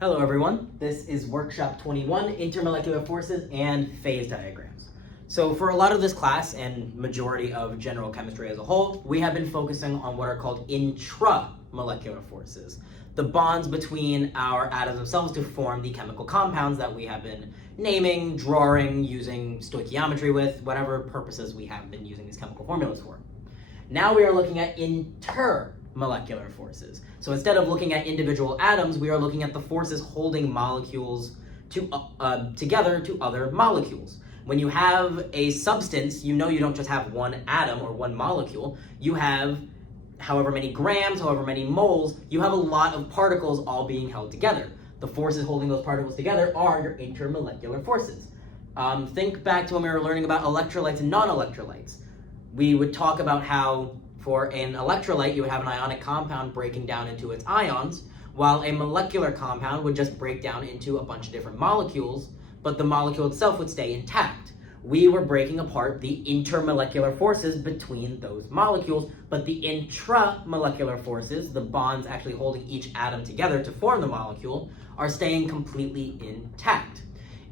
Hello everyone, this is workshop 21, intermolecular forces and phase diagrams. So for a lot of this class and majority of general chemistry as a whole, we have been focusing on what are called intramolecular forces, the bonds between our atoms themselves to form the chemical compounds that we have been naming, drawing, using stoichiometry with, whatever purposes we have been using these chemical formulas for. Now we are looking at intermolecular forces. So instead of looking at individual atoms, we are looking at the forces holding molecules together to other molecules. When you have a substance, you know you don't just have one atom or one molecule. You have however many grams, however many moles, you have a lot of particles all being held together. The forces holding those particles together are your intermolecular forces. Think back to when we were learning about electrolytes and non-electrolytes. We would talk about how for an electrolyte, you would have an ionic compound breaking down into its ions, while a molecular compound would just break down into a bunch of different molecules, but the molecule itself would stay intact. We were breaking apart the intermolecular forces between those molecules, but the intramolecular forces, the bonds actually holding each atom together to form the molecule, are staying completely intact.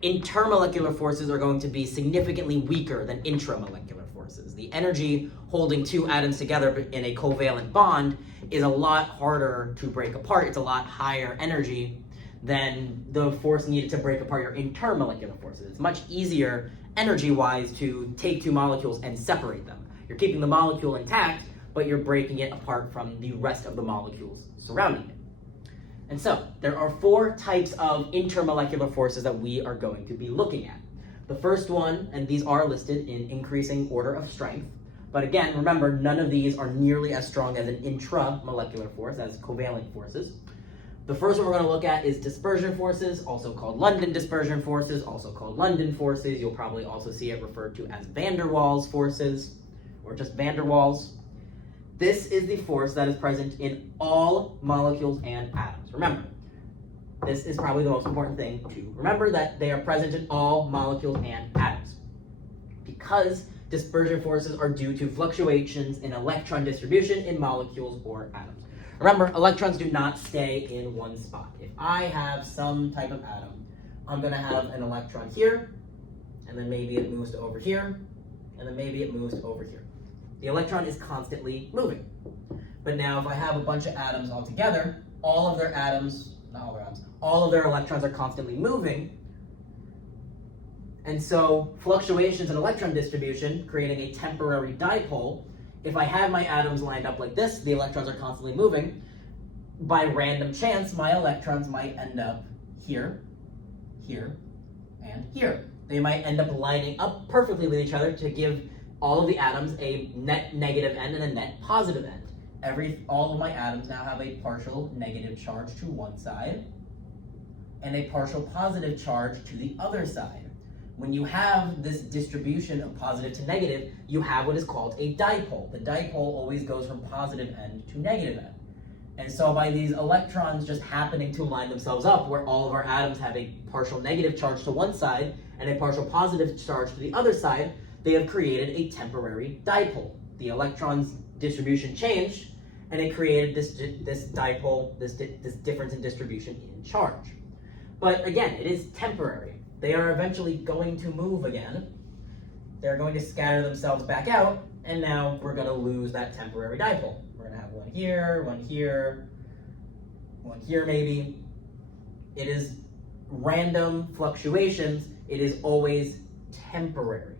Intermolecular forces are going to be significantly weaker than intramolecular forces. The energy holding two atoms together in a covalent bond is a lot harder to break apart. It's a lot higher energy than the force needed to break apart your intermolecular forces. It's much easier energy-wise to take two molecules and separate them. You're keeping the molecule intact, but you're breaking it apart from the rest of the molecules surrounding it. And so, there are four types of intermolecular forces that we are going to be looking at. The first one, and these are listed in increasing order of strength, but again, remember, none of these are nearly as strong as an intramolecular force, as covalent forces. The first one we're going to look at is dispersion forces, also called London dispersion forces, also called London forces. You'll probably also see it referred to as van der Waals forces, or just van der Waals. This is the force that is present in all molecules and atoms. Remember, this is probably the most important thing to remember, that they are present in all molecules and atoms. Because dispersion forces are due to fluctuations in electron distribution in molecules or atoms. Remember, electrons do not stay in one spot. If I have some type of atom, I'm going to have an electron here, and then maybe it moves to over here, and then maybe it moves to over here. The electron is constantly moving. But now if I have a bunch of atoms all together, all of their electrons are constantly moving. And so fluctuations in electron distribution, creating a temporary dipole. If I have my atoms lined up like this, the electrons are constantly moving. By random chance, my electrons might end up here, here, and here. They might end up lining up perfectly with each other to give all of the atoms a net negative end and a net positive end. All of my atoms now have a partial negative charge to one side and a partial positive charge to the other side. When you have this distribution of positive to negative, you have what is called a dipole. The dipole always goes from positive end to negative end. And so by these electrons just happening to line themselves up, where all of our atoms have a partial negative charge to one side and a partial positive charge to the other side, they have created a temporary dipole. The electrons distribution changed, and it created this dipole, this difference in distribution in charge. But again, it is temporary. They are eventually going to move again. They're going to scatter themselves back out, and now we're going to lose that temporary dipole. We're going to have one here, one here, one here maybe. It is random fluctuations. It is always temporary.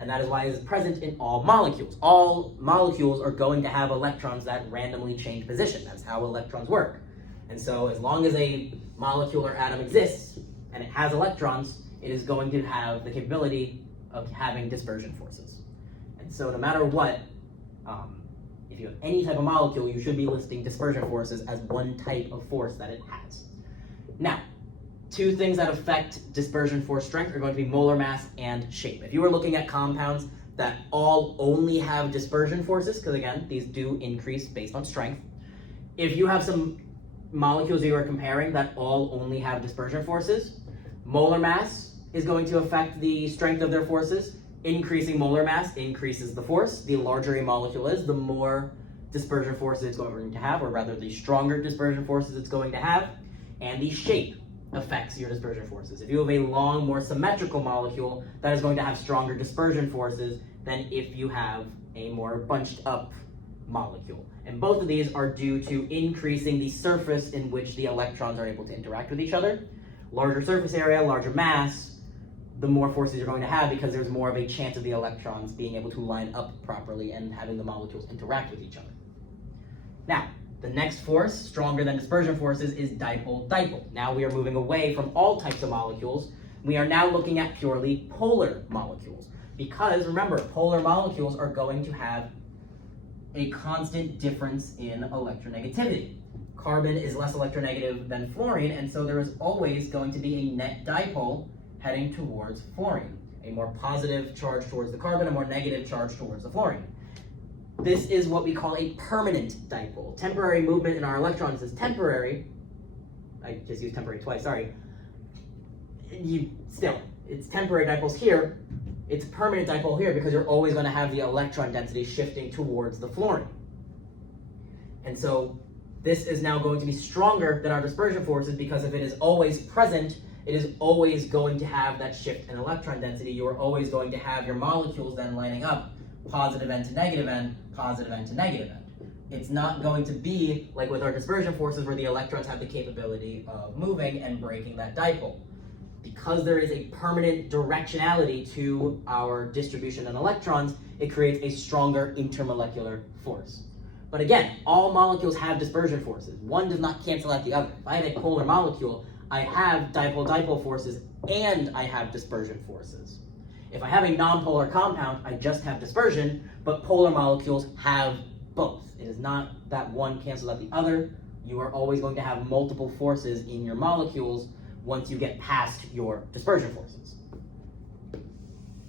And that is why it is present in all molecules. All molecules are going to have electrons that randomly change position. That's how electrons work. And so as long as a molecule or atom exists and it has electrons, it is going to have the capability of having dispersion forces. And so no matter what, if you have any type of molecule, you should be listing dispersion forces as one type of force that it has. Now, two things that affect dispersion force strength are going to be molar mass and shape. If you were looking at compounds that all only have dispersion forces, because again, these do increase based on strength. If you have some molecules you are comparing that all only have dispersion forces, molar mass is going to affect the strength of their forces. Increasing molar mass increases the force. The larger a molecule is, the more dispersion forces it's going to have, or rather the stronger dispersion forces it's going to have. And the shape affects your dispersion forces. If you have a long, more symmetrical molecule, that is going to have stronger dispersion forces than if you have a more bunched up molecule. And both of these are due to increasing the surface in which the electrons are able to interact with each other. Larger surface area, larger mass, the more forces you're going to have because there's more of a chance of the electrons being able to line up properly and having the molecules interact with each other. Now, the next force, stronger than dispersion forces, is dipole-dipole. Now we are moving away from all types of molecules. We are now looking at purely polar molecules. Because, remember, polar molecules are going to have a constant difference in electronegativity. Carbon is less electronegative than fluorine, and so there is always going to be a net dipole heading towards fluorine. A more positive charge towards the carbon, a more negative charge towards the fluorine. This is what we call a permanent dipole. Temporary movement in our electrons is temporary. I just used temporary twice, sorry. It's temporary dipoles here. It's permanent dipole here because you're always going to have the electron density shifting towards the fluorine. And so this is now going to be stronger than our dispersion forces because if it is always present, it is always going to have that shift in electron density. You are always going to have your molecules then lining up positive end to negative end, positive end to negative end. It's not going to be like with our dispersion forces where the electrons have the capability of moving and breaking that dipole. Because there is a permanent directionality to our distribution in electrons, it creates a stronger intermolecular force. But again, all molecules have dispersion forces. One does not cancel out the other. If I have a polar molecule, I have dipole-dipole forces and I have dispersion forces. If I have a nonpolar compound, I just have dispersion, but polar molecules have both. It is not that one cancels out the other. You are always going to have multiple forces in your molecules once you get past your dispersion forces.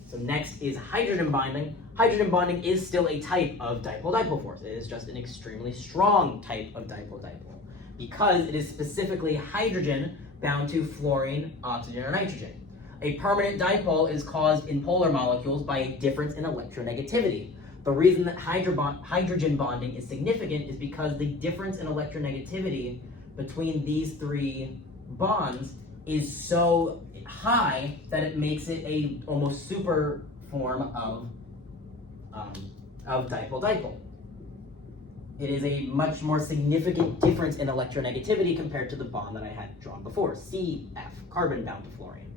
So next is hydrogen bonding. Hydrogen bonding is still a type of dipole-dipole force. It is just an extremely strong type of dipole-dipole because it is specifically hydrogen bound to fluorine, oxygen, or nitrogen. A permanent dipole is caused in polar molecules by a difference in electronegativity. The reason that hydrogen bonding is significant is because the difference in electronegativity between these three bonds is so high that it makes it a almost super form of dipole-dipole. It is a much more significant difference in electronegativity compared to the bond that I had drawn before, CF, carbon bound to fluorine.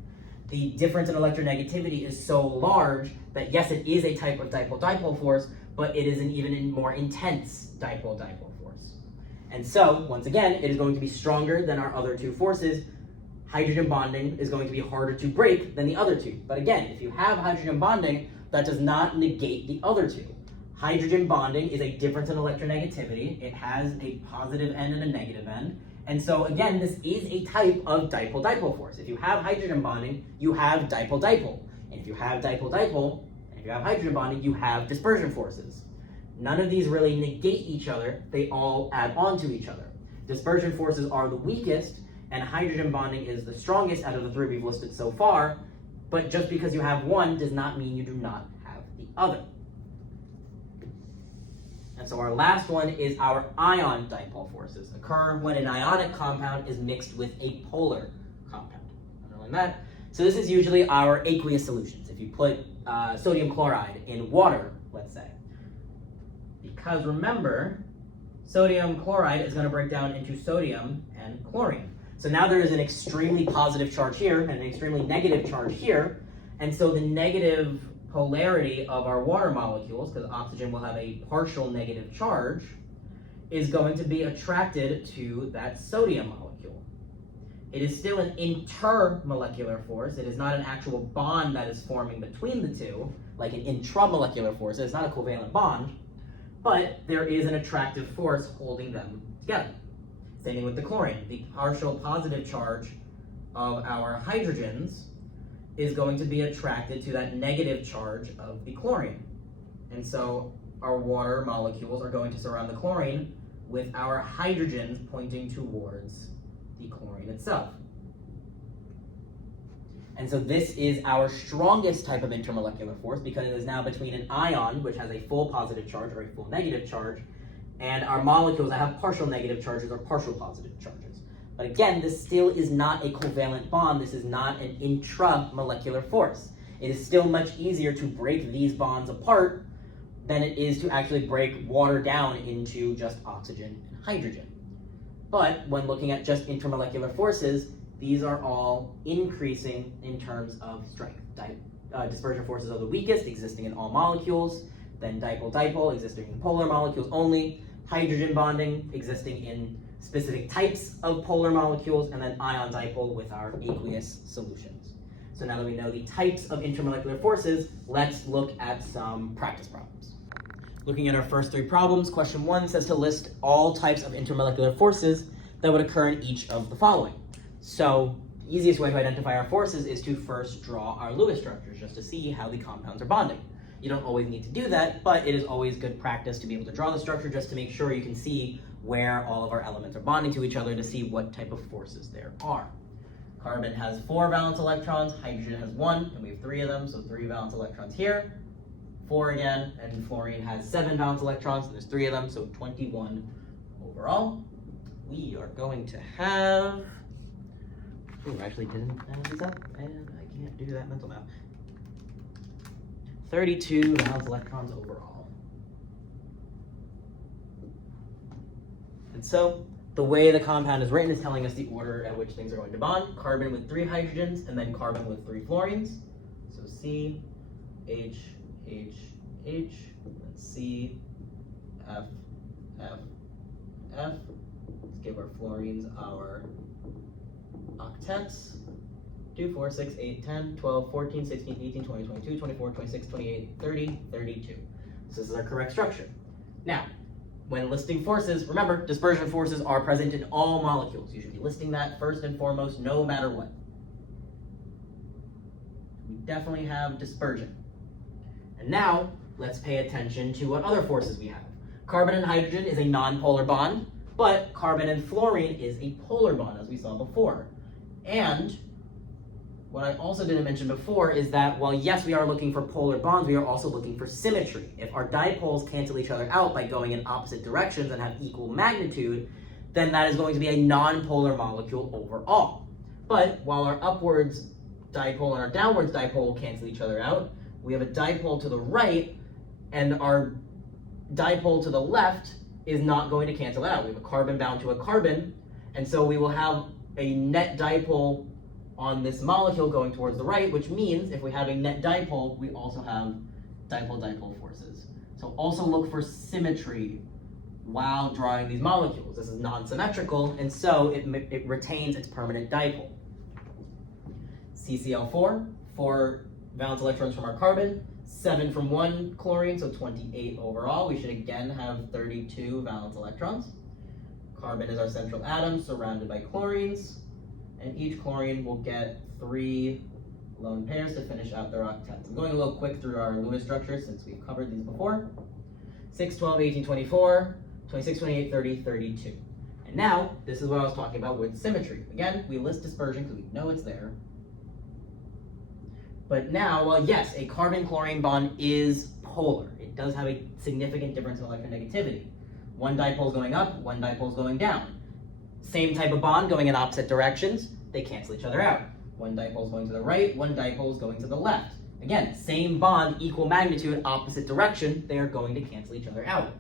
The difference in electronegativity is so large that yes, it is a type of dipole-dipole force, but it is an even more intense dipole-dipole force. And so, once again, it is going to be stronger than our other two forces. Hydrogen bonding is going to be harder to break than the other two. But again, if you have hydrogen bonding, that does not negate the other two. Hydrogen bonding is a difference in electronegativity. It has a positive end and a negative end. And so again, this is a type of dipole-dipole force. If you have hydrogen bonding, you have dipole-dipole. And if you have dipole-dipole, and if you have hydrogen bonding, you have dispersion forces. None of these really negate each other. They all add on to each other. Dispersion forces are the weakest, and hydrogen bonding is the strongest out of the three we've listed so far. But just because you have one does not mean you do not have the other. And so our last one is our ion dipole forces. Occur when an ionic compound is mixed with a polar compound. Underline that. So this is usually our aqueous solutions. If you put sodium chloride in water, let's say. Because remember, sodium chloride is going to break down into sodium and chlorine. So now there is an extremely positive charge here and an extremely negative charge here. And so the negative polarity of our water molecules, because oxygen will have a partial negative charge, is going to be attracted to that sodium molecule. It is still an intermolecular force. It is not an actual bond that is forming between the two, like an intramolecular force. It's not a covalent bond, but there is an attractive force holding them together. Same thing with the chlorine. The partial positive charge of our hydrogens is going to be attracted to that negative charge of the chlorine. And so our water molecules are going to surround the chlorine with our hydrogens pointing towards the chlorine itself. And so this is our strongest type of intermolecular force because it is now between an ion, which has a full positive charge or a full negative charge, and our molecules that have partial negative charges or partial positive charges. But again, this still is not a covalent bond. This is not an intramolecular force. It is still much easier to break these bonds apart than it is to actually break water down into just oxygen and hydrogen. But when looking at just intermolecular forces, these are all increasing in terms of strength. Dispersion forces are the weakest, existing in all molecules, then dipole-dipole, existing in polar molecules only, hydrogen bonding, existing in specific types of polar molecules, and then ion-dipole with our aqueous solutions. So now that we know the types of intermolecular forces, let's look at some practice problems. Looking at our first three problems, question 1 says to list all types of intermolecular forces that would occur in each of the following. So the easiest way to identify our forces is to first draw our Lewis structures, just to see how the compounds are bonding. You don't always need to do that, but it is always good practice to be able to draw the structure just to make sure you can see where all of our elements are bonding to each other to see what type of forces there are. Carbon has 4 valence electrons, hydrogen has 1, and we have 3 of them, so 3 valence electrons here, 4 again, and fluorine has 7 valence electrons, and there's 3 of them, so 21 overall. We are going to have, I actually didn't add these up, and I can't do that mental math. 32 valence electrons overall. And so, the way the compound is written is telling us the order at which things are going to bond. Carbon with 3 hydrogens, and then carbon with 3 fluorines. So C, H, H, H, and C, F, F, F. Let's give our fluorines our octets. 2, 4, 6, 8, 10, 12, 14, 16, 18, 20, 22, 24, 26, 28, 30, 32. So this is our correct structure. Now, when listing forces, remember, dispersion forces are present in all molecules. You should be listing that first and foremost, no matter what. We definitely have dispersion. And now, let's pay attention to what other forces we have. Carbon and hydrogen is a non-polar bond, but carbon and fluorine is a polar bond, as we saw before. And what I also didn't mention before is that while yes, we are looking for polar bonds, we are also looking for symmetry. If our dipoles cancel each other out by going in opposite directions and have equal magnitude, then that is going to be a non-polar molecule overall. But while our upwards dipole and our downwards dipole cancel each other out, we have a dipole to the right, and our dipole to the left is not going to cancel out. We have a carbon bound to a carbon, and so we will have a net dipole on this molecule going towards the right, which means if we have a net dipole, we also have dipole-dipole forces. So also look for symmetry while drawing these molecules. This is non-symmetrical, and so it retains its permanent dipole. CCl4, 4 valence electrons from our carbon, 7 from one chlorine, so 28 overall. We should again have 32 valence electrons. Carbon is our central atom surrounded by chlorines, and each chlorine will get 3 lone pairs to finish out their octets. I'm going a little quick through our Lewis structures since we've covered these before. 6, 12, 18, 24, 26, 28, 30, 32. And now, this is what I was talking about with symmetry. Again, we list dispersion because we know it's there. But now, well, yes, a carbon-chlorine bond is polar. It does have a significant difference in electronegativity. One dipole is going up, one dipole is going down. Same type of bond going in opposite directions, they cancel each other out. One dipole is going to the right, one dipole is going to the left. Again, same bond, equal magnitude, opposite direction, they are going to cancel each other out.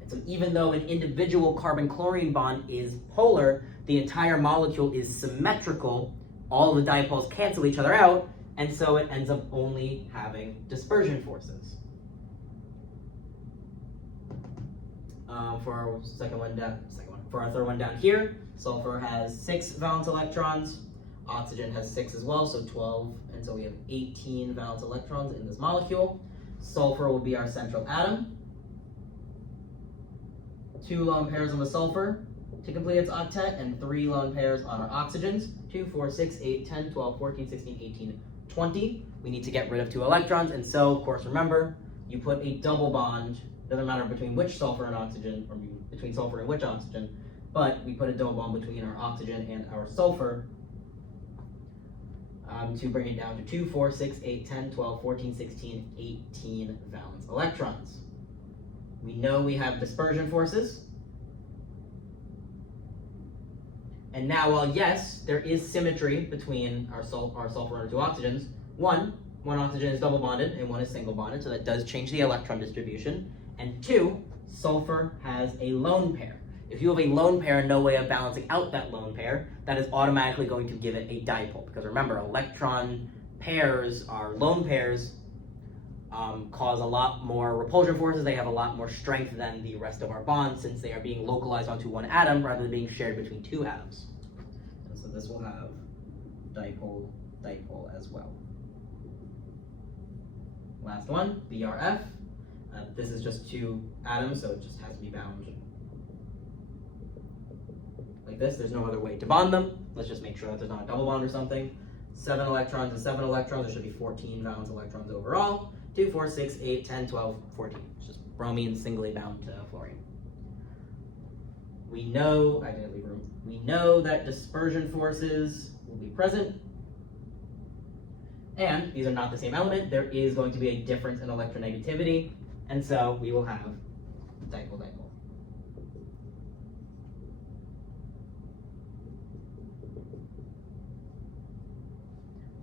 And so even though an individual carbon-chlorine bond is polar, the entire molecule is symmetrical, all the dipoles cancel each other out, and so it ends up only having dispersion forces. For our for our third one down here, sulfur has 6 valence electrons, oxygen has 6 as well, so 12, and so we have 18 valence electrons in this molecule. Sulfur will be our central atom. 2 lone pairs on the sulfur to complete its octet, and 3 lone pairs on our oxygens. 2, 4, 6, 8, 10, 12, 14, 16, 18, 20. We need to get rid of 2 electrons, and so, of course, remember, you put a double bond, doesn't matter between which sulfur and oxygen, or between sulfur and which oxygen, but we put a double bond between our oxygen and our sulfur to bring it down to 2, 4, 6, 8, 10, 12, 14, 16, 18 valence electrons. We know we have dispersion forces. And now, while yes, there is symmetry between our sulfur and our two oxygens, one oxygen is double bonded and one is single bonded, so that does change the electron distribution. And two, sulfur has a lone pair. If you have a lone pair and no way of balancing out that lone pair, that is automatically going to give it a dipole. Because remember, electron pairs are lone pairs, cause a lot more repulsion forces. They have a lot more strength than the rest of our bonds since they are being localized onto one atom rather than being shared between two atoms. And so this will have dipole as well. Last one, BRF. This is just two atoms, so it just has to be bound like this. There's no other way to bond them. Let's just make sure that there's not a double bond or something. 7 electrons and 7 electrons. There should be 14 valence electrons overall. 2, 4, 6, 8, 10, 12, 14. It's just bromine singly bound to fluorine. We know, I didn't leave room. We know that dispersion forces will be present. And these are not the same element. There is going to be a difference in electronegativity. And so we will have dipole.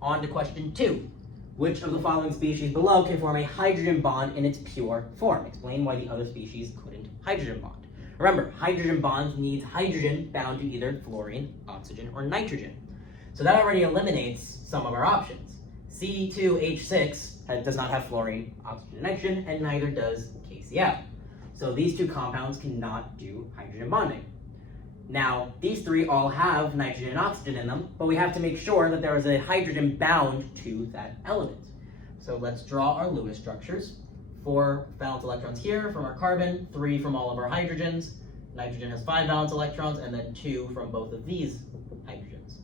On to question 2. Which of the following species below can form a hydrogen bond in its pure form? Explain why the other species couldn't hydrogen bond. Remember, hydrogen bonds needs hydrogen bound to either fluorine, oxygen, or nitrogen. So that already eliminates some of our options. C2H6 does not have fluorine, oxygen, and nitrogen, and neither does KCl. So these two compounds cannot do hydrogen bonding. Now, these three all have nitrogen and oxygen in them, but we have to make sure that there is a hydrogen bound to that element. So let's draw our Lewis structures. 4 valence electrons here from our carbon, 3 from all of our hydrogens. Nitrogen has 5 valence electrons, and then 2 from both of these hydrogens.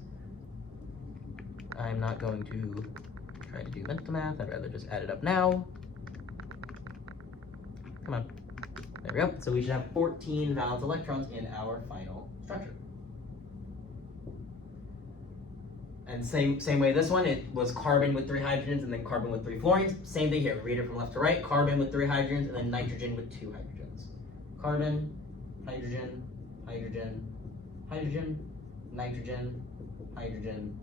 I'm not going to try to do mental math. I'd rather just add it up now. Come on. There we go. So we should have 14 valence electrons in our final structure. And same way this one, it was carbon with 3 hydrogens and then carbon with 3 fluorines. Same thing here, read it from left to right. Carbon with 3 hydrogens and then nitrogen with 2 hydrogens. Carbon, hydrogen, hydrogen, hydrogen, nitrogen, hydrogen,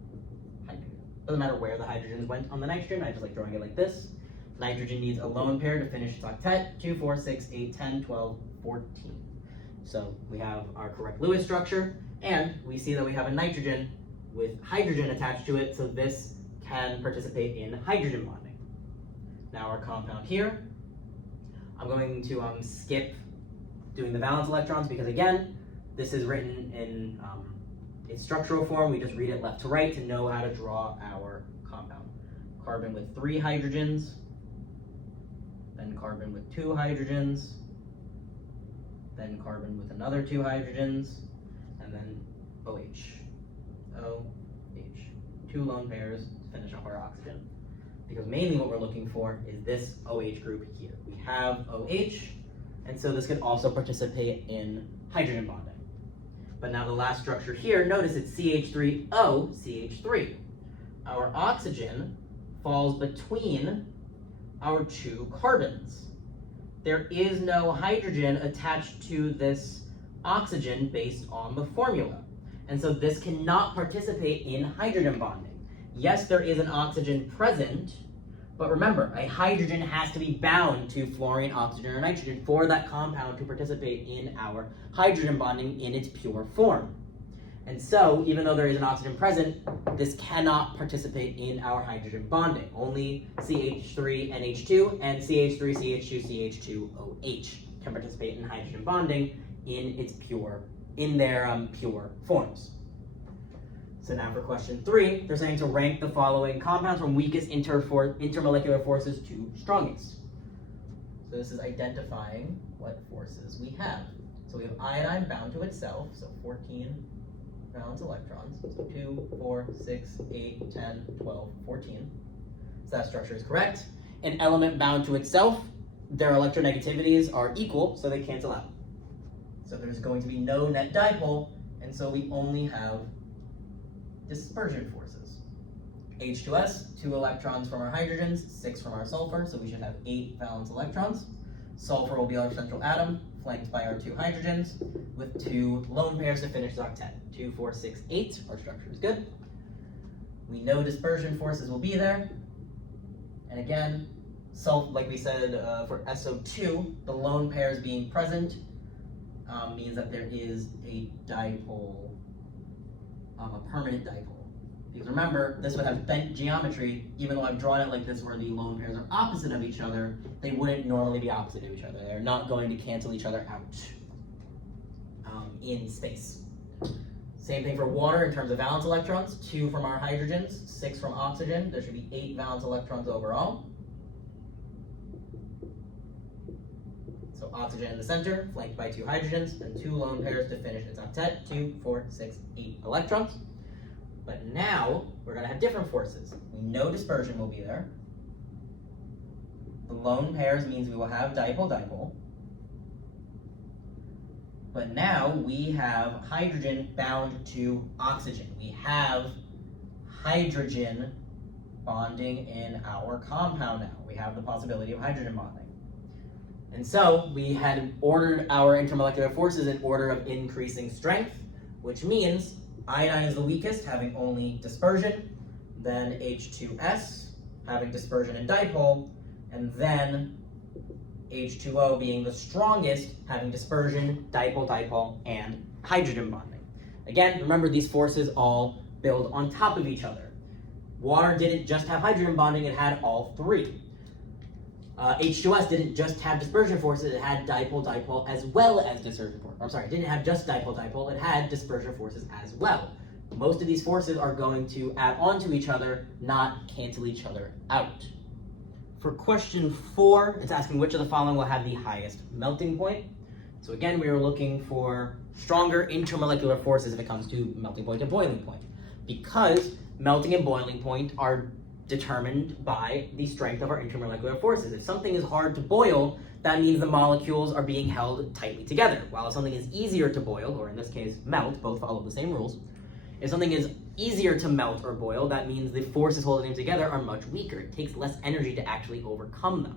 hydrogen. Doesn't matter where the hydrogens went on the nitrogen, I just like drawing it like this. Nitrogen needs a lone pair to finish its octet. 2, 4, 6, 8, 10, 12, 14. So we have our correct Lewis structure, and we see that we have a nitrogen with hydrogen attached to it, so this can participate in hydrogen bonding. Now our compound here, I'm going to skip doing the valence electrons because again, this is written in its structural form. We just read it left to right to know how to draw our compound. Carbon with 3 hydrogens, then carbon with 2 hydrogens, then carbon with another 2 hydrogens, and then OH. OH. 2 lone pairs to finish off our oxygen. Because mainly what we're looking for is this OH group here. We have OH, and so this could also participate in hydrogen bonding. But now the last structure here, notice it's CH3O, CH3. Our oxygen falls between our 2 carbons. There is no hydrogen attached to this oxygen based on the formula. And so this cannot participate in hydrogen bonding. Yes, there is an oxygen present, but remember, a hydrogen has to be bound to fluorine, oxygen, or nitrogen for that compound to participate in our hydrogen bonding in its pure form. And so, even though there is an oxygen present, this cannot participate in our hydrogen bonding. Only CH3NH2 and CH3CH2CH2OH can participate in hydrogen bonding in their pure forms. So now for question 3, they're saying to rank the following compounds from weakest intermolecular forces to strongest. So this is identifying what forces we have. So we have iodine bound to itself, so 14 valence electrons. So 2, 4, 6, 8, 10, 12, 14. So that structure is correct. An element bound to itself, their electronegativities are equal, so they cancel out. So there's going to be no net dipole, and so we only have dispersion forces. H2S, 2 electrons from our hydrogens, 6 from our sulfur, so we should have 8 valence electrons. Sulfur will be our central atom, flanked by our 2 hydrogens, with 2 lone pairs to finish the octet. 2, 4, 6, 8, our structure is good. We know dispersion forces will be there. And again, like we said for SO2, the lone pairs being present means that there is a dipole, a permanent dipole. Because remember, this would have bent geometry. Even though I've drawn it like this where the lone pairs are opposite of each other, they wouldn't normally be opposite of each other. They're not going to cancel each other out in space. Same thing for water in terms of valence electrons. 2 from our hydrogens, 6 from oxygen. There should be 8 valence electrons overall. So oxygen in the center, flanked by 2 hydrogens, and 2 lone pairs to finish its octet. 2, 4, 6, 8 electrons. But now, we're going to have different forces. We know dispersion will be there. The lone pairs means we will have dipole-dipole. But now, we have hydrogen bound to oxygen. We have hydrogen bonding in our compound now. We have the possibility of hydrogen bonding. And so, we had ordered our intermolecular forces in order of increasing strength, which means iodine is the weakest, having only dispersion, then H2S, having dispersion and dipole, and then H2O being the strongest, having dispersion, dipole, and hydrogen bonding. Again, remember these forces all build on top of each other. Water didn't just have hydrogen bonding, it had all 3. H2S didn't just have dispersion forces, it had dipole as well as dispersion forces. I'm sorry, it didn't have just dipole, it had dispersion forces as well. Most of these forces are going to add on to each other, not cancel each other out. For question 4, it's asking which of the following will have the highest melting point. So again, we are looking for stronger intermolecular forces if it comes to melting point and boiling point, because melting and boiling point are determined by the strength of our intermolecular forces. If something is hard to boil, that means the molecules are being held tightly together. While if something is easier to boil, or in this case melt, both follow the same rules, if something is easier to melt or boil, that means the forces holding them together are much weaker. It takes less energy to actually overcome them.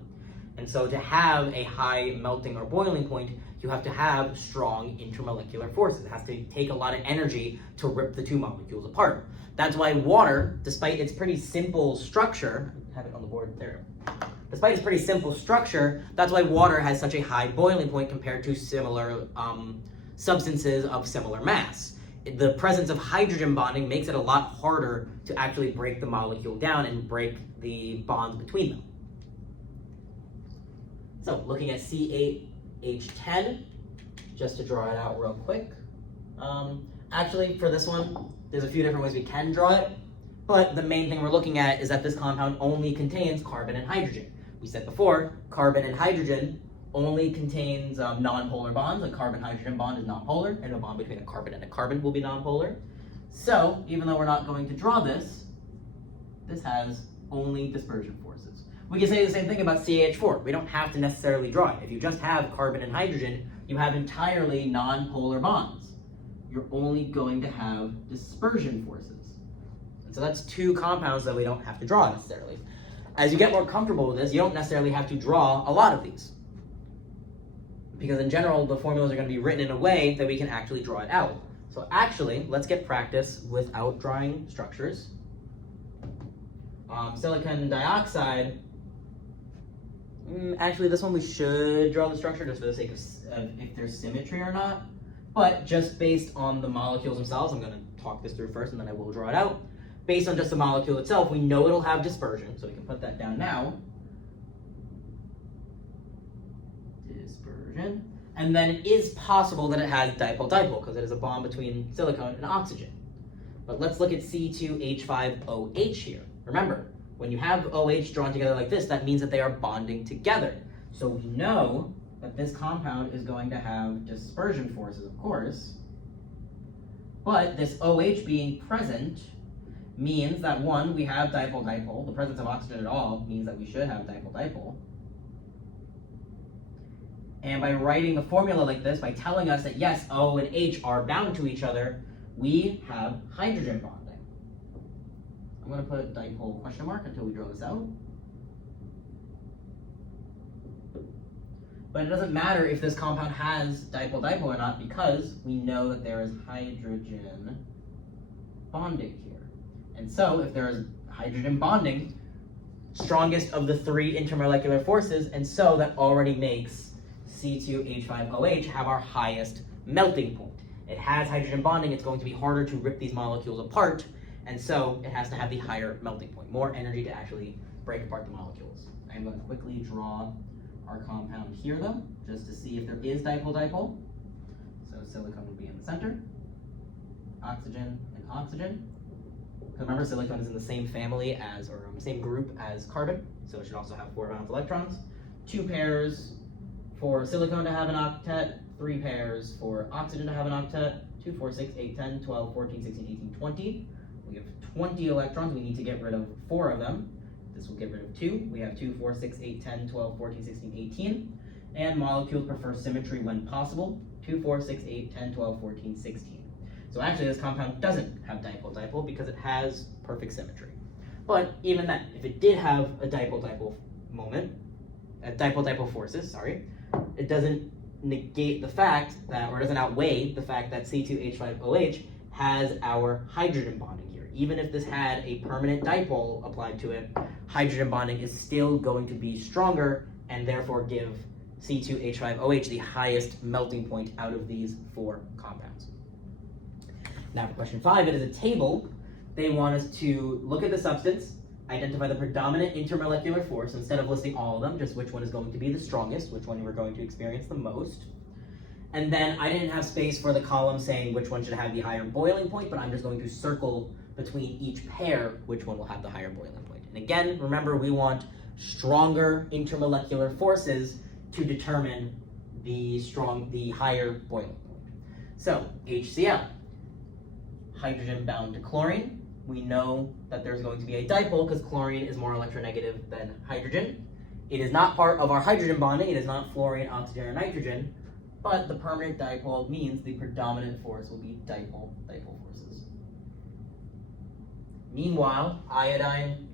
And so to have a high melting or boiling point, you have to have strong intermolecular forces. It has to take a lot of energy to rip the 2 molecules apart. That's why water, despite its pretty simple structure, I have it on the board there. Despite its pretty simple structure, that's why water has such a high boiling point compared to similar substances of similar mass. The presence of hydrogen bonding makes it a lot harder to actually break the molecule down and break the bonds between them. So looking at C8H10, just to draw it out real quick. Actually, for this one, there's a few different ways we can draw it, but the main thing we're looking at is that this compound only contains carbon and hydrogen. We said before, carbon and hydrogen only contains nonpolar bonds. A carbon-hydrogen bond is nonpolar, and a bond between a carbon and a carbon will be nonpolar. So, even though we're not going to draw this, this has only dispersion forces. We can say the same thing about CH4. We don't have to necessarily draw it. If you just have carbon and hydrogen, you have entirely nonpolar bonds. You're only going to have dispersion forces. And so that's 2 compounds that we don't have to draw necessarily. As you get more comfortable with this, you don't necessarily have to draw a lot of these. Because in general, the formulas are going to be written in a way that we can actually draw it out. So actually, let's get practice without drawing structures. Silicon dioxide, actually this one we should draw the structure just for the sake of if there's symmetry or not. But just based on the molecules themselves, I'm going to talk this through first and then I will draw it out. Based on just the molecule itself, we know it'll have dispersion, so we can put that down now. Dispersion. And then it is possible that it has dipole-dipole because it is a bond between silicon and oxygen. But let's look at C2H5OH here. Remember, when you have OH drawn together like this, that means that they are bonding together. So we know that this compound is going to have dispersion forces, of course. But this OH being present means that, one, we have dipole-dipole. The presence of oxygen at all means that we should have dipole-dipole. And by writing the formula like this, by telling us that yes, O and H are bound to each other, we have hydrogen bonding. I'm going to put dipole question mark until we draw this out. But it doesn't matter if this compound has dipole-dipole or not, because we know that there is hydrogen bonding here. And so if there is hydrogen bonding, strongest of the three intermolecular forces, and so that already makes C2H5OH have our highest melting point. It has hydrogen bonding, it's going to be harder to rip these molecules apart, and so it has to have the higher melting point, more energy to actually break apart the molecules. I'm going to quickly draw our compound here though, just to see if there is dipole-dipole. So silicon would be in the center, oxygen and oxygen. Remember, silicon is in the same family as, or same group as carbon, so it should also have 4 valence electrons. 2 pairs for silicon to have an octet, 3 pairs for oxygen to have an octet, 2, 4, 6, 8, 10, 12, 14, 16, 18, 20. We have 20 electrons, we need to get rid of 4 of them. This will get rid of 2. We have 2, 4, 6, 8, 10, 12, 14, 16, 18. And molecules prefer symmetry when possible. 2, 4, 6, 8, 10, 12, 14, 16. So actually this compound doesn't have dipole-dipole because it has perfect symmetry. But even then, if it did have a dipole-dipole moment, dipole-dipole forces, sorry, it doesn't negate the fact that, or doesn't outweigh the fact that C2H5OH has our hydrogen bonding here. Even if this had a permanent dipole applied to it, hydrogen bonding is still going to be stronger and therefore give C2H5OH the highest melting point out of these 4 compounds. Now for question 5, it is a table. They want us to look at the substance, identify the predominant intermolecular force, instead of listing all of them, just which one is going to be the strongest, which one you are going to experience the most. And then I didn't have space for the column saying which one should have the higher boiling point, but I'm just going to circle between each pair which one will have the higher boiling point. And again, remember, we want stronger intermolecular forces to determine the higher boiling point. So HCl, hydrogen bound to chlorine. We know that there's going to be a dipole because chlorine is more electronegative than hydrogen. It is not part of our hydrogen bonding. It is not fluorine, oxygen, or nitrogen. But the permanent dipole means the predominant force will be dipole-dipole forces. Meanwhile, iodine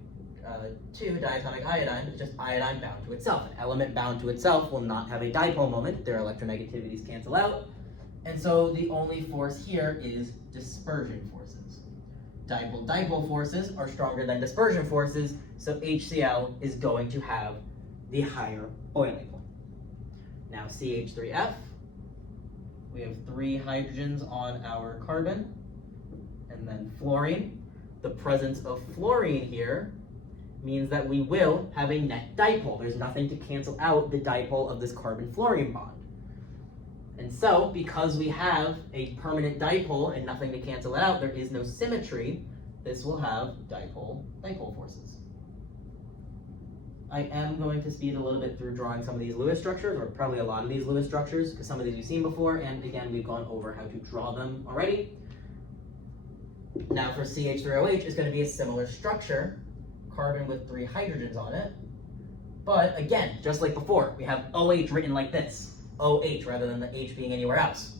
2, diatomic iodine, is just iodine bound to itself. An element bound to itself will not have a dipole moment. Their electronegativities cancel out. And so the only force here is dispersion forces. Dipole-dipole forces are stronger than dispersion forces, so HCl is going to have the higher boiling point. Now CH3F, we have 3 hydrogens on our carbon, and then fluorine. The presence of fluorine here means that we will have a net dipole. There's nothing to cancel out the dipole of this carbon-fluorine bond. And so, because we have a permanent dipole and nothing to cancel it out, there is no symmetry, this will have dipole-dipole forces. I am going to speed a little bit through drawing some of these Lewis structures, or probably a lot of these Lewis structures, because some of these you've seen before, and again, we've gone over how to draw them already. Now for CH3OH, it's going to be a similar structure, carbon with 3 hydrogens on it. But again, just like before, we have OH written like this, OH rather than the H being anywhere else.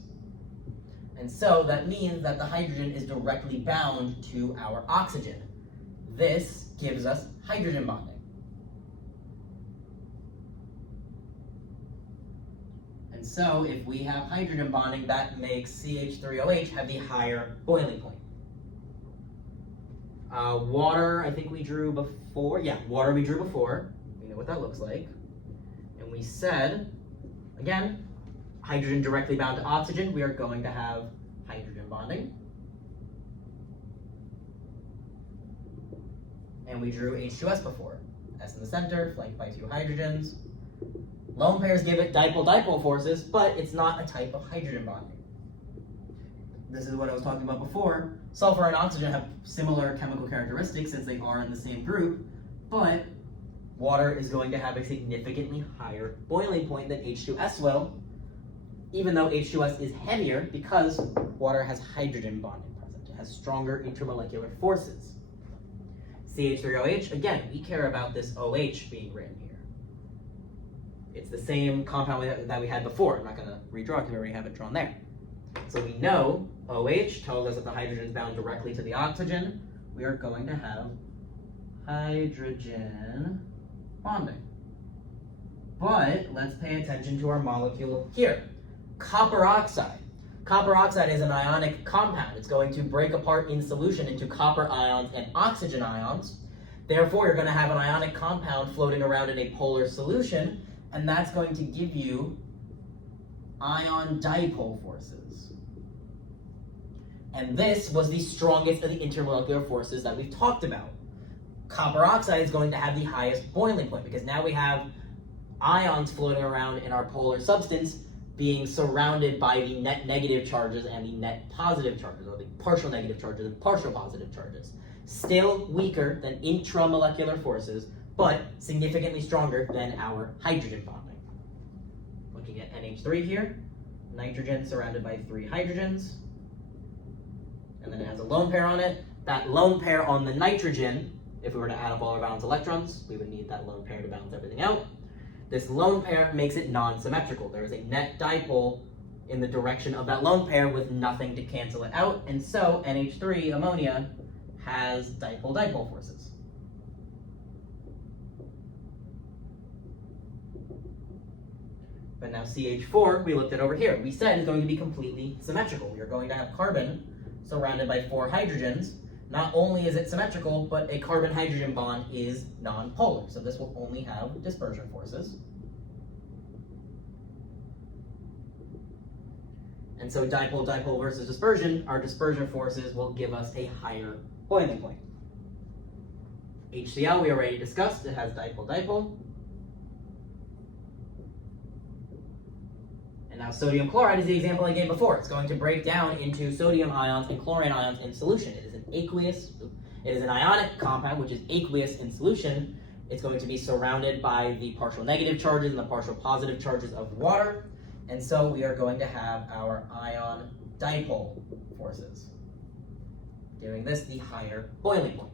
And so that means that the hydrogen is directly bound to our oxygen. This gives us hydrogen bonding. And so if we have hydrogen bonding, that makes CH3OH have the higher boiling point. Water, I think we drew before. Yeah, water we drew before. We know what that looks like. And we said, again, hydrogen directly bound to oxygen, we are going to have hydrogen bonding. And we drew H2S before. S in the center, flanked by 2 hydrogens. Lone pairs give it dipole-dipole forces, but it's not a type of hydrogen bonding. This is what I was talking about before. Sulfur and oxygen have similar chemical characteristics since they are in the same group, but water is going to have a significantly higher boiling point than H2S will, even though H2S is heavier because water has hydrogen bonding present. It has stronger intermolecular forces. CH3OH, again, we care about this OH being written here. It's the same compound that we had before. I'm not going to redraw it because we already have it drawn there. So we know OH tells us that the hydrogen is bound directly to the oxygen. We are going to have hydrogen bonding. But let's pay attention to our molecule here. Copper oxide. Copper oxide is an ionic compound. It's going to break apart in solution into copper ions and oxygen ions. Therefore, you're going to have an ionic compound floating around in a polar solution, and that's going to give you ion dipole forces. And this was the strongest of the intermolecular forces that we've talked about. Copper oxide is going to have the highest boiling point because now we have ions floating around in our polar substance being surrounded by the net negative charges and the net positive charges, or the partial negative charges and partial positive charges. Still weaker than intramolecular forces, but significantly stronger than our hydrogen bonding. Looking at NH3 here, nitrogen surrounded by 3 hydrogens, and then it has a lone pair on it. That lone pair on the nitrogen, if we were to add up all our valence electrons, we would need that lone pair to balance everything out. This lone pair makes it non-symmetrical. There is a net dipole in the direction of that lone pair with nothing to cancel it out, and so NH3 ammonia has dipole-dipole forces. But now CH4, we looked at over here. We said is going to be completely symmetrical. We are going to have carbon surrounded by 4 hydrogens. Not only is it symmetrical, but a carbon-hydrogen bond is non-polar. So this will only have dispersion forces. And so dipole-dipole versus dispersion, our dispersion forces will give us a higher boiling point. HCl we already discussed, it has dipole-dipole. And now sodium chloride is the example I gave before. It's going to break down into sodium ions and chlorine ions in solution. It is an aqueous, it is an ionic compound which is aqueous in solution. It's going to be surrounded by the partial negative charges and the partial positive charges of water. And so we are going to have our ion dipole forces, giving this the higher boiling point.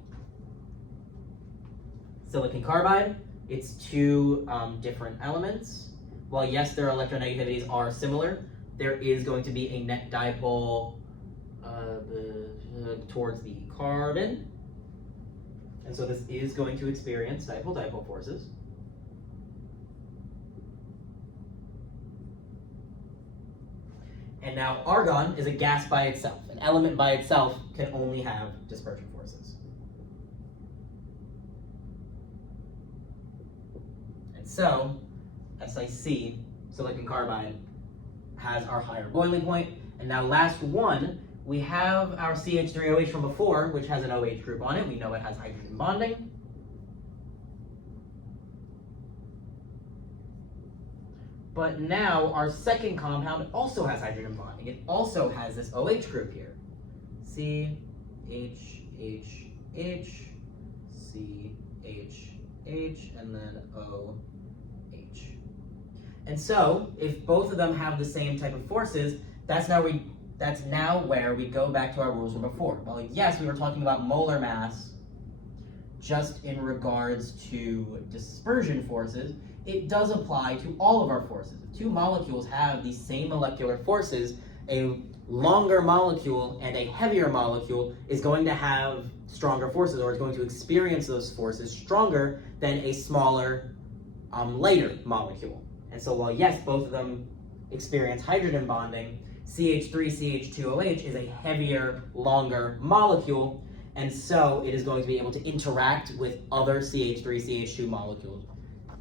Silicon carbide, it's 2 different elements. While yes, their electronegativities are similar, there is going to be a net dipole towards the carbon. And so this is going to experience dipole-dipole forces. And now argon is a gas by itself. An element by itself can only have dispersion forces. And so SiC, silicon carbide, has our higher boiling point. And now last one, we have our CH3OH from before, which has an OH group on it. We know it has hydrogen bonding. But now our second compound also has hydrogen bonding. It also has this OH group here. C, H, H, H, C, H, H, and then O, H. And so, if both of them have the same type of forces, that's now where we go back to our rules from before. Well, yes, we were talking about molar mass just in regards to dispersion forces. It does apply to all of our forces. If 2 molecules have the same molecular forces, a longer molecule and a heavier molecule is going to have stronger forces, or is going to experience those forces stronger than a smaller, lighter molecule. And so while yes, both of them experience hydrogen bonding, CH3CH2OH is a heavier, longer molecule, and so it is going to be able to interact with other CH3CH2 molecules,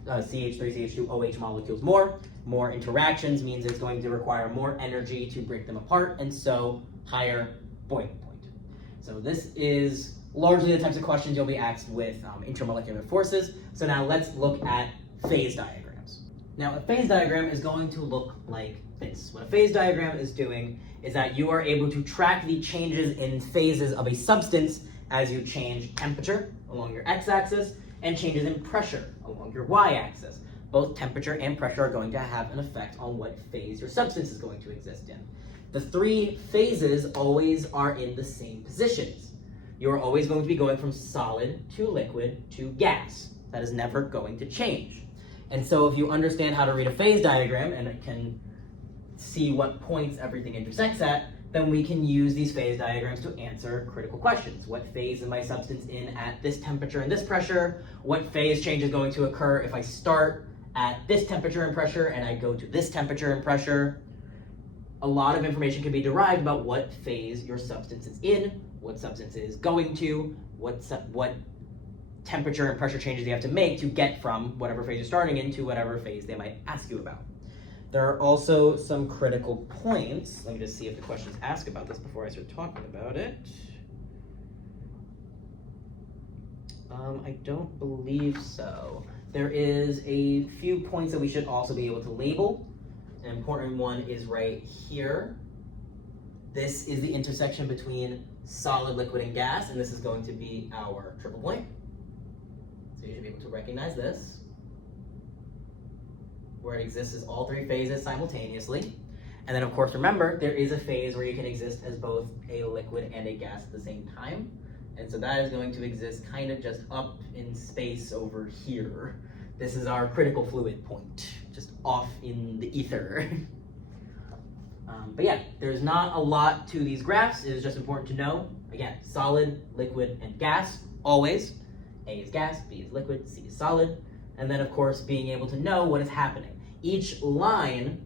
CH3CH2OH molecules more. More interactions means it's going to require more energy to break them apart, and so higher boiling point. So this is largely the types of questions you'll be asked with intermolecular forces. So now let's look at phase diagrams. Now a phase diagram is going to look like this. What a phase diagram is doing is that you are able to track the changes in phases of a substance as you change temperature along your x-axis and changes in pressure along your y-axis. Both temperature and pressure are going to have an effect on what phase your substance is going to exist in. The 3 phases always are in the same positions. You're always going to be going from solid to liquid to gas. That is never going to change. And so if you understand how to read a phase diagram and it can see what points everything intersects at, then we can use these phase diagrams to answer critical questions. What phase is my substance in at this temperature and this pressure? What phase change is going to occur if I start at this temperature and pressure and I go to this temperature and pressure, a lot of information can be derived about what phase your substance is in, what substance it is going to, what temperature and pressure changes you have to make to get from whatever phase you're starting in to whatever phase they might ask you about. There are also some critical points. Let me just see if the questions ask about this before I start talking about it. I don't believe so. There is a few points that we should also be able to label. An important one is right here. This is the intersection between solid, liquid, and gas, and this is going to be our triple point. So you should be able to recognize this. Where it exists is all three phases simultaneously. And then of course, remember, there is a phase where you can exist as both a liquid and a gas at the same time. And so that is going to exist kind of just up in space over here. This is our critical fluid point, just off in the ether. But yeah, there's not a lot to these graphs. It is just important to know, again, solid, liquid, and gas, always. A is gas, B is liquid, C is solid. And then of course, being able to know what is happening. Each line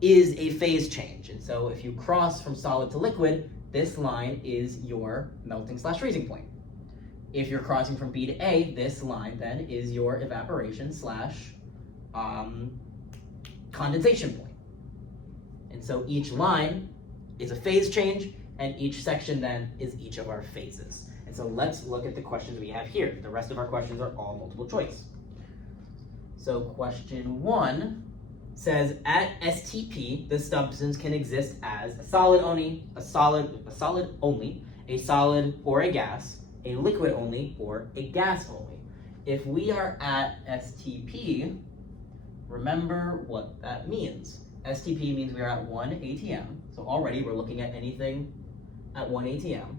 is a phase change. And so if you cross from solid to liquid, this line is your melting/freezing point. If you're crossing from B to A, this line then is your evaporation / condensation point. And so each line is a phase change, and each section then is each of our phases. And so let's look at the questions we have here. The rest of our questions are all multiple choice. So question 1 says, at STP, the substance can exist as a solid only, a solid or a gas, a liquid only, or a gas only. If we are at STP, remember what that means. STP means we are at 1 ATM. So already we're looking at anything at 1 ATM.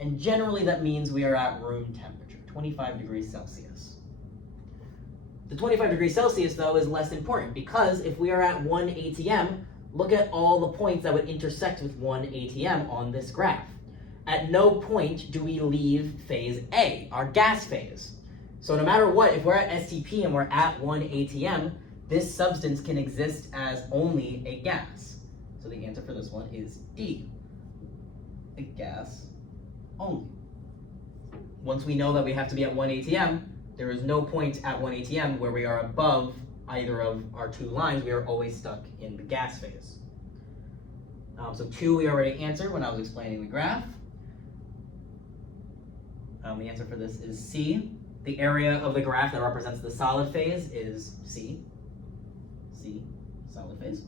And generally that means we are at room temperature, 25 degrees Celsius. The 25 degrees Celsius, though, is less important because if we are at 1 ATM, look at all the points that would intersect with 1 ATM on this graph. At no point do we leave phase A, our gas phase. So no matter what, if we're at STP and we're at 1 ATM, this substance can exist as only a gas. So the answer for this one is D, a gas only. Once we know that we have to be at 1 ATM, there is no point at 1 ATM where we are above either of our two lines. We are always stuck in the gas phase. So 2 we already answered when I was explaining the graph. The answer for this is C. The area of the graph that represents the solid phase is C. C, solid phase.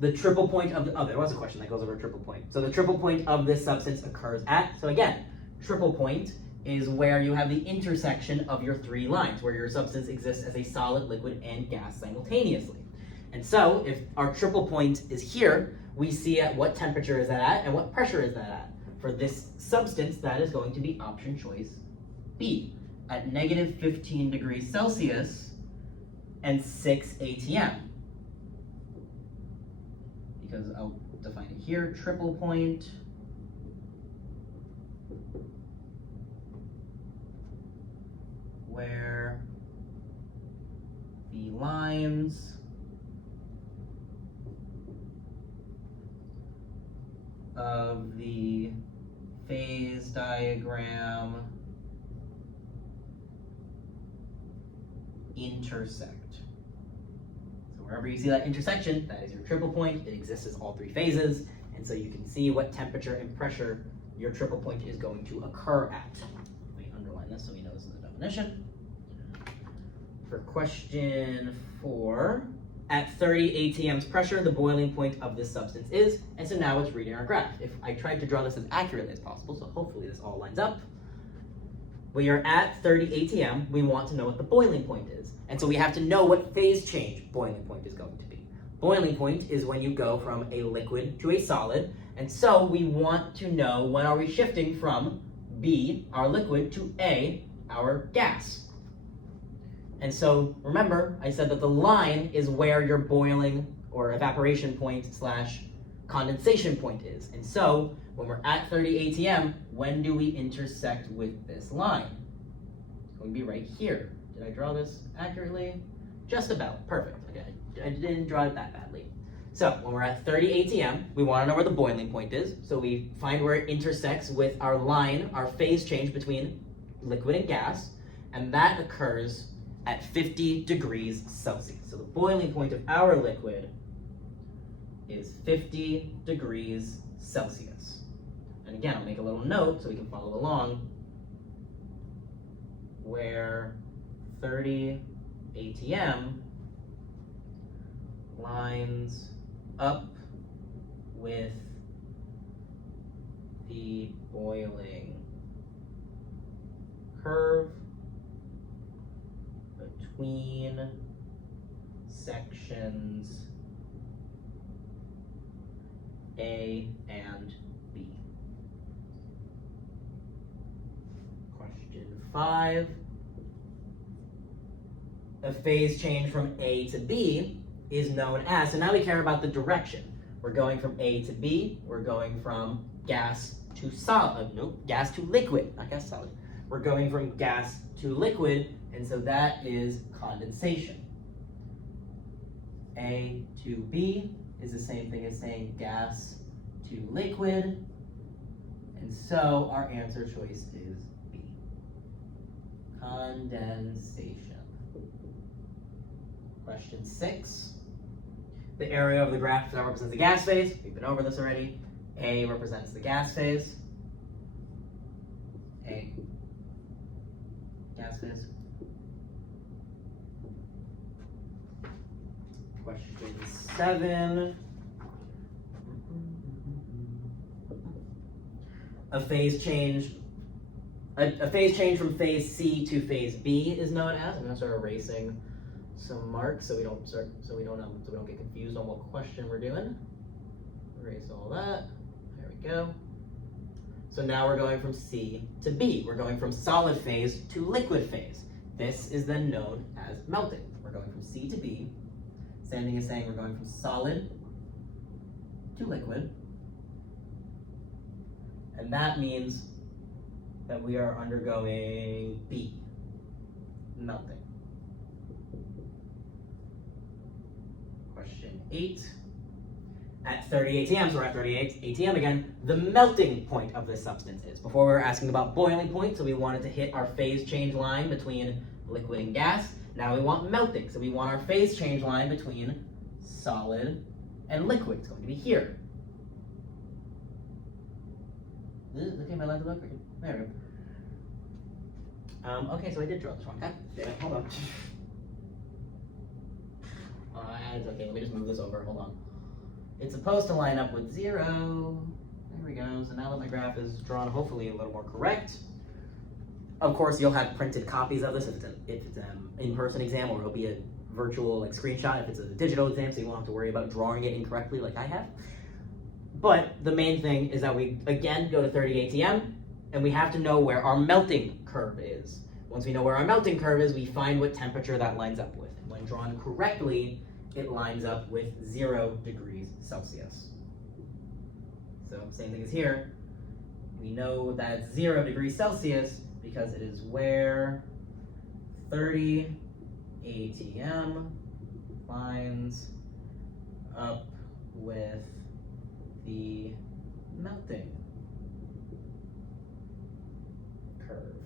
The triple point of there was a question that goes over a triple point. So the triple point of this substance occurs at, so again, triple point is where you have the intersection of your 3 lines, where your substance exists as a solid, liquid, and gas simultaneously. And so if our triple point is here, we see at what temperature is that at and what pressure is that at. For this substance, that is going to be option choice B, at negative 15 degrees Celsius and 6 ATM. Because I'll define it here, triple point where the lines of the phase diagram intersect. So wherever you see that intersection, that is your triple point. It exists as all 3 phases, and so you can see what temperature and pressure your triple point is going to occur at. Let me underline this so we know this is the definition. For question 4, at 30 ATM's pressure, the boiling point of this substance is, and so now it's reading our graph. If I tried to draw this as accurately as possible, so hopefully this all lines up. We are at 30 ATM, we want to know what the boiling point is. And so we have to know what phase change boiling point is going to be. Boiling point is when you go from a liquid to a solid, and so we want to know when are we shifting from B, our liquid, to A, our gas. And so remember, I said that the line is where your boiling or evaporation point / condensation point is. And so when we're at 30 ATM, when do we intersect with this line? going to be right here. Did I draw this accurately? Just about. Perfect. Okay, I didn't draw it that badly. So when we're at 30 atm, we want to know where the boiling point is. So we find where it intersects with our line, our phase change between liquid and gas, and that occurs at 50 degrees Celsius. So the boiling point of our liquid is 50 degrees Celsius. And again, I'll make a little note so we can follow along, where 30 atm lines up with the boiling curve between sections A and B. Question 5. A phase change from A to B is known as, so now we care about the direction. We're going from A to B, we're going from gas to solid, gas to liquid, not gas solid. We're going from gas to liquid, and so that is condensation. A to B is the same thing as saying gas to liquid, and so our answer choice is B, condensation. Question 6. The area of the graph that represents the gas phase. We've been over this already. A represents the gas phase. A, gas phase. Question 7. A phase change from phase C to phase B is known as. I'm going to start erasing some marks so we don't get confused on what question we're doing. Erase all that. There we go. So now we're going from C to B. We're going from solid phase to liquid phase. This is then known as melting. We're going from C to B. Same thing as saying we're going from solid to liquid. And that means that we are undergoing B, melting. Question 8. At 30 atm, so we're at 38 atm again, the melting point of this substance is. Before we were asking about boiling point, so we wanted to hit our phase change line between liquid and gas. Now we want melting, so we want our phase change line between solid and liquid. It's going to be here. Okay, my lines look right. There we go. Okay, so I did draw this wrong. God damn it, hold on. It's okay, let me just move this over, hold on. It's supposed to line up with 0. There we go, so now that my graph is drawn hopefully a little more correct. Of course, you'll have printed copies of this if it's an in-person exam, or it'll be a virtual screenshot if it's a digital exam, so you won't have to worry about drawing it incorrectly like I have. But the main thing is that we, again, go to 30 atm, and we have to know where our melting curve is. Once we know where our melting curve is, we find what temperature that lines up with. And when drawn correctly, it lines up with 0 degrees Celsius. So same thing as here. We know that it's 0 degrees Celsius because it is where 30 atm lines up with the melting curve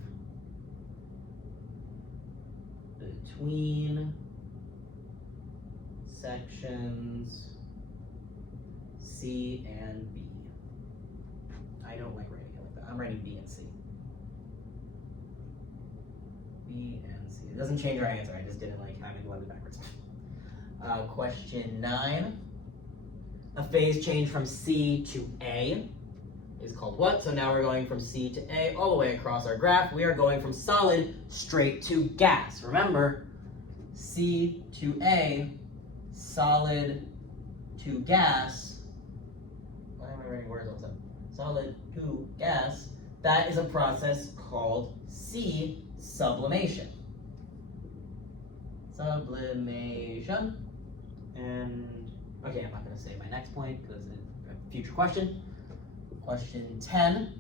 between sections C and B. I don't like writing it like that. I'm writing B and C. B and C. It doesn't change our answer. I just didn't like having to it backwards. Question 9. A phase change from C to A is called what? So now we're going from C to A all the way across our graph. We are going from solid straight to gas. Remember, C to A, solid to gas. Why am I writing words all of a sudden? Solid to gas. That is a process called C sublimation. Sublimation. And okay, I'm not going to say my next point because it's a future question. Question 10.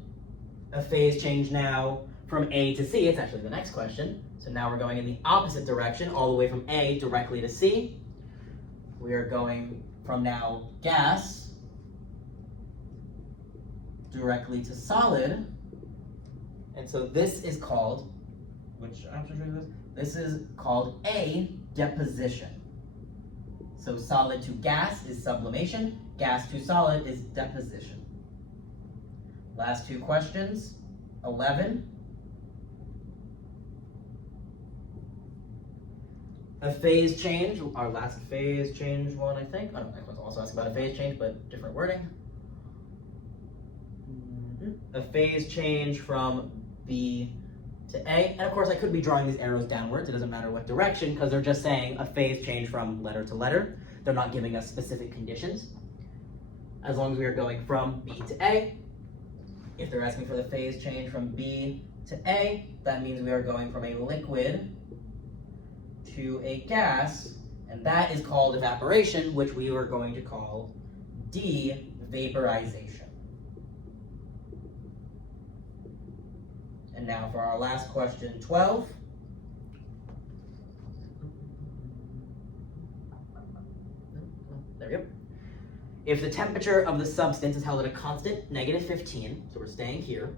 A phase change now from A to C, it's actually the next question. So now we're going in the opposite direction, all the way from A directly to C. We are going from now gas directly to solid. And so this is called, this is called a deposition. So solid to gas is sublimation, gas to solid is deposition. Last two questions, 11. A phase change, our last phase change one, I think. Oh, no, I was also asking about a phase change, but different wording. A phase change from B to A. And of course, I could be drawing these arrows downwards. It doesn't matter what direction, because they're just saying a phase change from letter to letter. They're not giving us specific conditions. As long as we are going from B to A. If they're asking for the phase change from B to A, that means we are going from a liquid to a gas, and that is called evaporation, which we are going to call de-vaporization. And now for our last question, 12. There we go. If the temperature of the substance is held at a constant, -15, so we're staying here,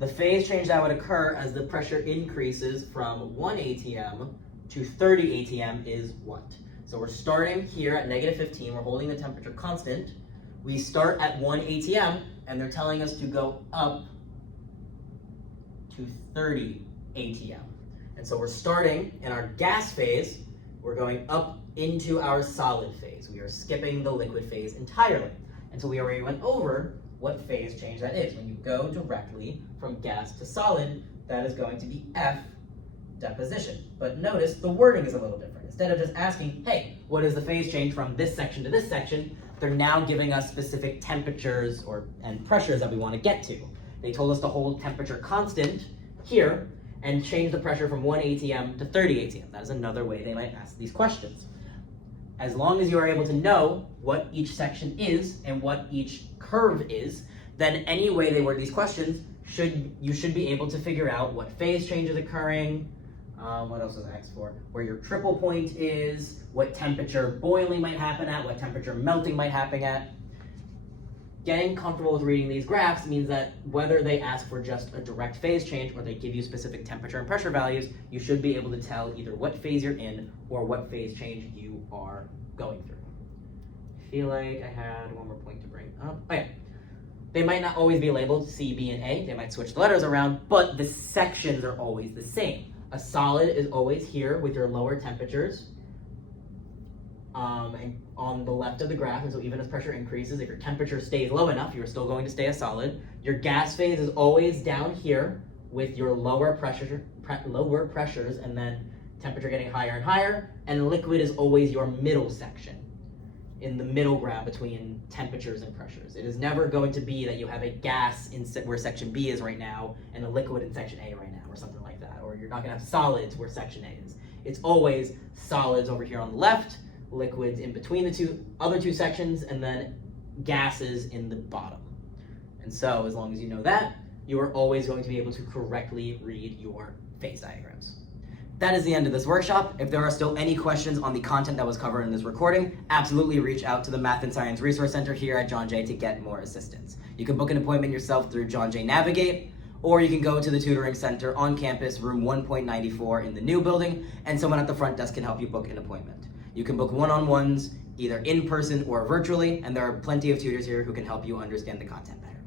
the phase change that would occur as the pressure increases from 1 atm to 30 atm is what? So we're starting here at -15, we're holding the temperature constant. We start at 1 atm, and they're telling us to go up to 30 atm. And so we're starting in our gas phase, we're going up into our solid phase. We are skipping the liquid phase entirely. And so we already went over what phase change that is. When you go directly from gas to solid, that is going to be F, deposition. But notice the wording is a little different. Instead of just asking, hey, what is the phase change from this section to this section, they're now giving us specific temperatures and pressures that we want to get to. They told us to hold temperature constant here and change the pressure from 1 atm to 30 atm. That is another way they might ask these questions. As long as you are able to know what each section is and what each curve is, then any way they word these questions, you should be able to figure out what phase change is occurring, what else is asked for, where your triple point is, what temperature boiling might happen at, what temperature melting might happen at. Getting comfortable with reading these graphs means that whether they ask for just a direct phase change or they give you specific temperature and pressure values, you should be able to tell either what phase you're in or what phase change you are going through. I feel like I had one more point to bring up. Okay. They might not always be labeled C, B, and A. They might switch the letters around, but the sections are always the same. A solid is always here with your lower temperatures. And on the left of the graph, and so even as pressure increases, if your temperature stays low enough, you're still going to stay a solid. Your gas phase is always down here with your lower pressures, and then temperature getting higher and higher, and liquid is always your middle section, in the middle ground between temperatures and pressures. It is never going to be that you have a gas in where section B is right now, and a liquid in section A right now, or something like that, or you're not gonna have solids where section A is. It's always solids over here on the left, liquids in between the other two sections, and then gases in the bottom. And so as long as you know that, you are always going to be able to correctly read your phase diagrams. That is the end of this workshop. If there are still any questions on the content that was covered in this recording, absolutely reach out to the Math and Science Resource Center here at John Jay to get more assistance. You can book an appointment yourself through John Jay Navigate, or you can go to the Tutoring Center on campus, room 1.94 in the new building, and someone at the front desk can help you book an appointment. You can book one-on-ones either in person or virtually, and there are plenty of tutors here who can help you understand the content better.